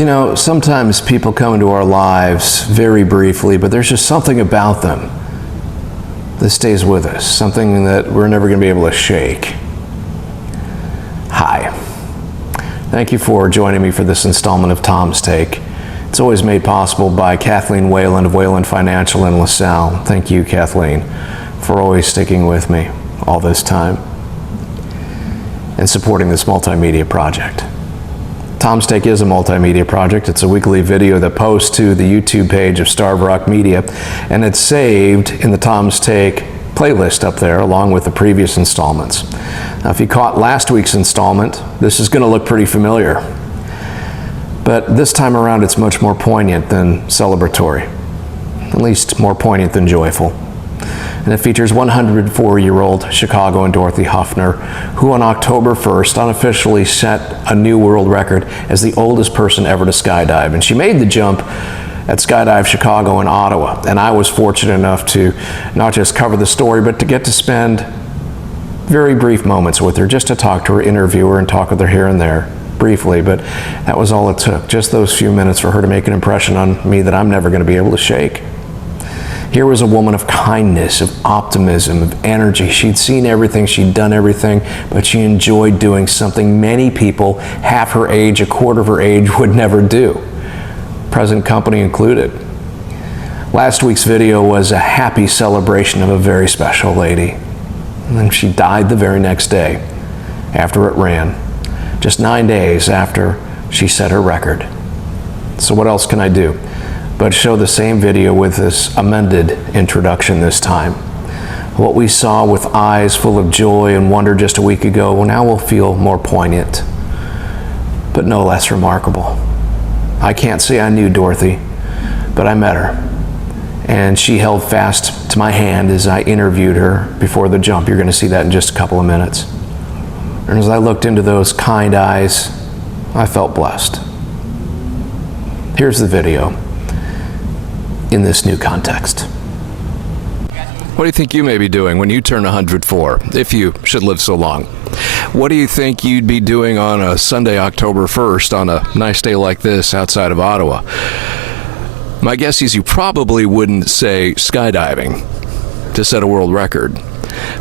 You know, sometimes people come into our lives very briefly, but there's just something about them that stays with us, something that we're never going to be able to shake. Hi. Thank you for joining me for this installment of Tom's Take. It's always made possible by Kathleen Whalen of Whalen Financial in LaSalle. Thank you, Kathleen, for always sticking with me all this time and supporting this multimedia project. Tom's Take is a multimedia project. It's a weekly video that posts to the YouTube page of Starved Rock Media, and it's saved in the Tom's Take playlist up there along with the previous installments. Now, if you caught last week's installment, this is going to look pretty familiar. But this time around, it's much more poignant than celebratory, at least more poignant than joyful. And it features 104-year-old Chicagoan Dorothy Hoffner, who on October 1st unofficially set a new world record as the oldest person ever to skydive. And she made the jump at Skydive Chicago in Ottawa. And I was fortunate enough to not just cover the story, but to get to spend very brief moments with her, just to talk to her, interview her, and talk with her here and there briefly. But that was all it took, just those few minutes for her to make an impression on me that I'm never going to be able to shake. Here was a woman of kindness, of optimism, of energy. She'd seen everything, she'd done everything, but she enjoyed doing something many people half her age, a quarter of her age, would never do, present company included. Last week's video was a happy celebration of a very special lady. And then she died the very next day after it ran, just 9 days after she set her record. So what else can I do but show the same video with this amended introduction this time? What we saw with eyes full of joy and wonder just a week ago, well, now will feel more poignant, but no less remarkable. I can't say I knew Dorothy, but I met her, and she held fast to my hand as I interviewed her before the jump. You're going to see that in just a couple of minutes. And as I looked into those kind eyes, I felt blessed. Here's the video in this new context. What do you think you may be doing when you turn 104, if you should live so long? What do you think you'd be doing on a Sunday, October 1st, on a nice day like this outside of Ottawa? My guess is you probably wouldn't say skydiving to set a world record.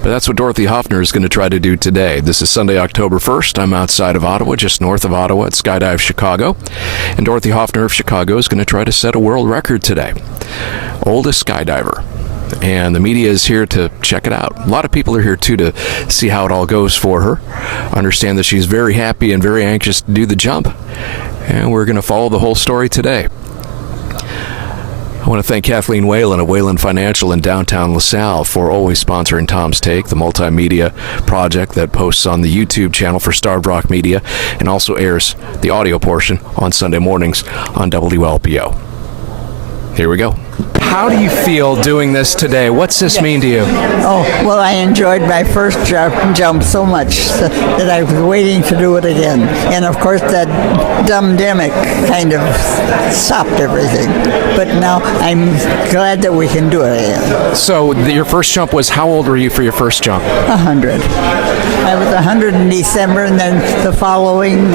But that's what Dorothy Hoffner is going to try to do today. This is Sunday, October 1st. I'm outside of Ottawa, just north of Ottawa at Skydive Chicago. And Dorothy Hoffner of Chicago is going to try to set a world record today. Oldest skydiver. And the media is here to check it out. A lot of people are here, too, to see how it all goes for her. Understand that she's very happy and very anxious to do the jump. And we're going to follow the whole story today. I want to thank Kathleen Whalen of Whalen Financial in downtown LaSalle for always sponsoring Tom's Take, the multimedia project that posts on the YouTube channel for Starved Rock Media and also airs the audio portion on Sunday mornings on WLPO. Here we go. How do you feel doing this today? What's this mean to you? Oh, well, I enjoyed my first jump so much that I was waiting to do it again. And of course, that dumb-demic kind of stopped everything. But now I'm glad that we can do it again. So your first jump was, how old were you for your first jump? 100. I was 100 in December, and then the following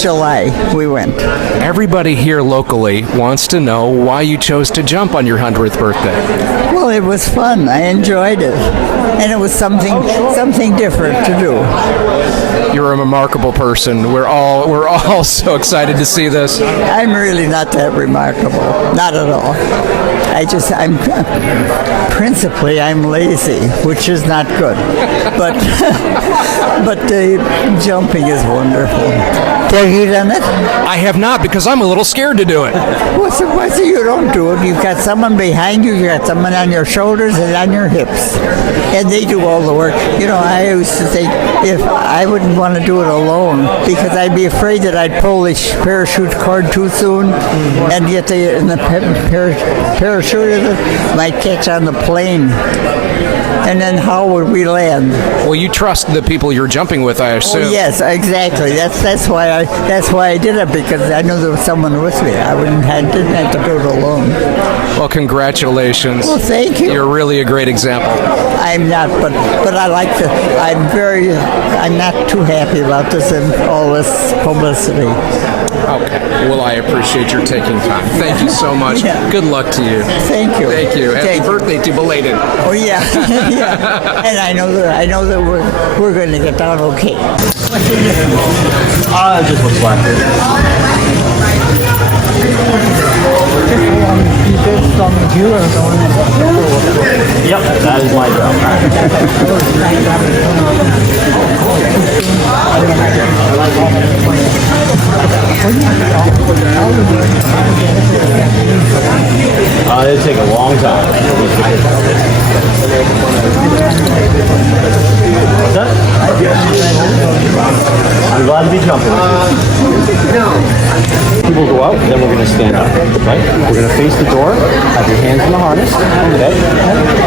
July we went. Everybody here locally wants to know why you chose to jump on your 100th birthday. Well, it was fun. I enjoyed it. And it was something different to do. You're a remarkable person. We're all so excited to see this. I'm really not that remarkable. Not at all. Principally, I'm lazy, which is not good. But the jumping is wonderful. Have you done it? I have not, because I'm a little scared to do it. What's it you don't do it? You've got someone behind you, you've got someone on your shoulders and on your hips. And they do all the work. You know, I used to think if I wouldn't want to do it alone because I'd be afraid that I'd pull the parachute cord too soon and get the parachute might catch on the plane. And then how would we land? Well, you trust the people you're jumping with, I assume. Oh, yes, exactly. That's why I did it, because I knew there was someone with me. I didn't have to do it alone. Well, congratulations. Well, thank you. You're really a great example. I'm not, but I like to. I'm not too happy about this and all this publicity. Okay. Well, I appreciate your taking time. Thank you so much. Yeah. Good luck to you. Thank you. Thank you. Happy birthday to belated. Oh yeah, yeah. And I know that we're going to get down okay. Just what's left. Yep, that is my job. It'll take a long time. What's that? I'm glad to be jumping. People go out, then we're going to stand up, right? We're going to face the door, have your hands in the harness, okay?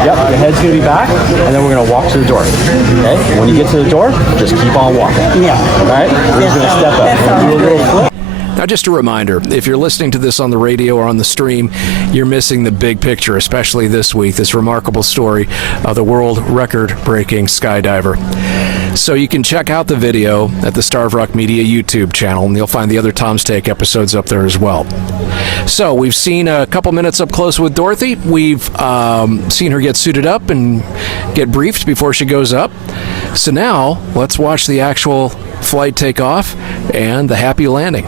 Yep, your head's going to be back, and then we're going to walk to the door, okay? When you get to the door, just keep on walking. Yeah. All right? We're just going to step up. Do a little flip. Now, just a reminder, if you're listening to this on the radio or on the stream, you're missing the big picture, especially this week, this remarkable story of the world record-breaking skydiver. So you can check out the video at the Star of Rock Media YouTube channel, and you'll find the other Tom's Take episodes up there as well. So we've seen a couple minutes up close with Dorothy. We've seen her get suited up and get briefed before she goes up. So now, let's watch the actual flight take off and the happy landing.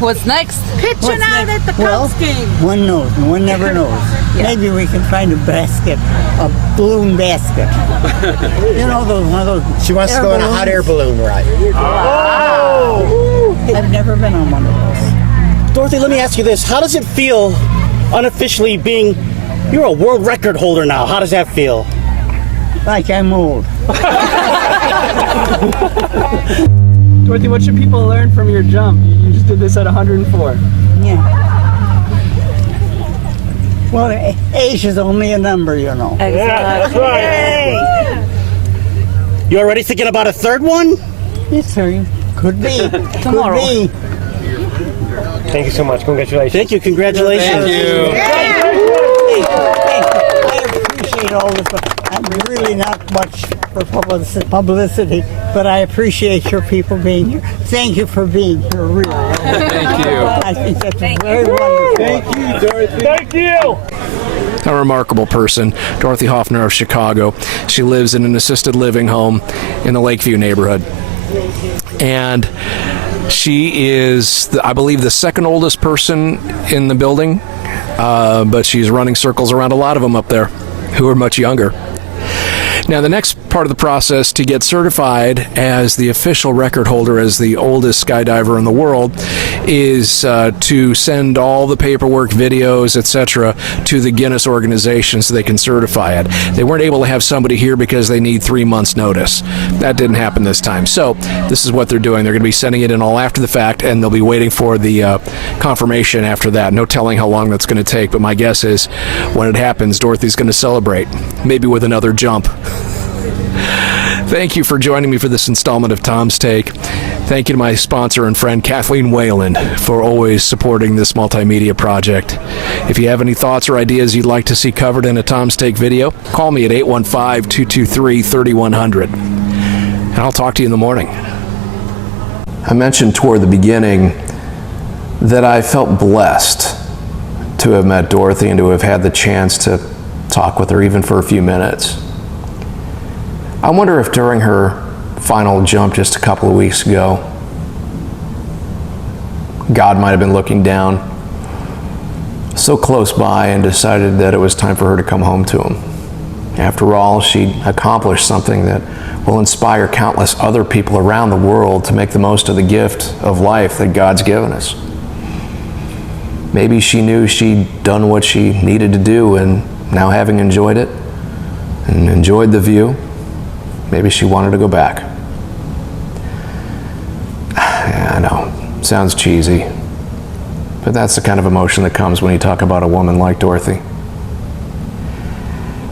What's next? Pitching out at the Cubs game. One knows, and one never knows. Maybe we can find a basket, a balloon basket. You know, one of those. She wants to go on a hot air balloon ride. Oh! I've never been on one of those. Dorothy, let me ask you this. How does it feel unofficially being, you're a world record holder now. How does that feel? Like I'm old. Dorothy, what should people learn from your jump? You just did this at 104. Yeah. Well, age is only a number, you know. Exactly. You already thinking about a third one? Yes, sir. Could be. Tomorrow. Could be. Thank you so much. Congratulations. Thank you. Congratulations. Thank you. Hey, I appreciate all this. I'm really not much for publicity, but I appreciate your people being here. Thank you for being here, really. Thank you. I think that's very wonderful. Thank you, Dorothy. Thank you. A remarkable person, Dorothy Hoffner of Chicago. She lives in an assisted living home in the Lakeview neighborhood. And She is, I believe, the second oldest person in the building, but she's running circles around a lot of them up there who are much younger. Now, the next part of the process to get certified as the official record holder as the oldest skydiver in the world is to send all the paperwork, videos, etc. to the Guinness organization so they can certify it. They weren't able to have somebody here because they need 3 months' notice. That didn't happen this time. So this is what they're doing. They're going to be sending it in all after the fact, and they'll be waiting for the confirmation after that. No telling how long that's going to take, but my guess is when it happens, Dorothy's going to celebrate, maybe with another jump. Thank you for joining me for this installment of Tom's Take. Thank you to my sponsor and friend Kathleen Wayland for always supporting this multimedia project. If you have any thoughts or ideas you'd like to see covered in a Tom's Take video, call me at 815-223-3100. And I'll talk to you in the morning. I mentioned toward the beginning that I felt blessed to have met Dorothy and to have had the chance to talk with her even for a few minutes. I wonder if during her final jump just a couple of weeks ago, God might have been looking down so close by and decided that it was time for her to come home to him. After all, she accomplished something that will inspire countless other people around the world to make the most of the gift of life that God's given us. Maybe she knew she'd done what she needed to do, and now having enjoyed it and enjoyed the view, maybe she wanted to go back. Yeah, I know, sounds cheesy, but that's the kind of emotion that comes when you talk about a woman like Dorothy.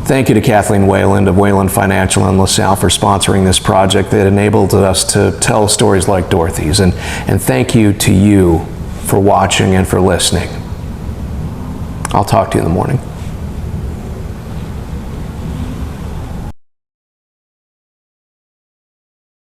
Thank you to Kathleen Wayland of Wayland Financial in LaSalle for sponsoring this project that enabled us to tell stories like Dorothy's. And thank you to you for watching and for listening. I'll talk to you in the morning.